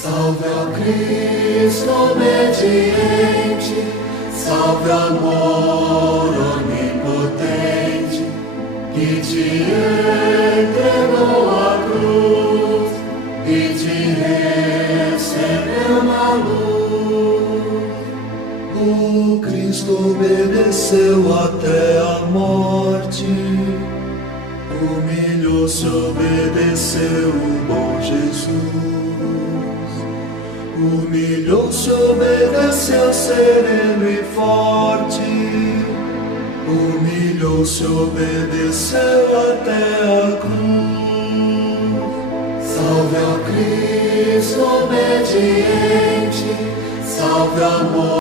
Salve a Cristo obediente, salve amor onipotente, que te entregou a cruz e te recebeu na luz. O Cristo obedeceu até a morte, humilhou-se, obedeceu o bom Jesus. Humilhou-se, obedeceu sereno e forte. Humilhou-se, obedeceu até a cruz. Salve ao Cristo obediente,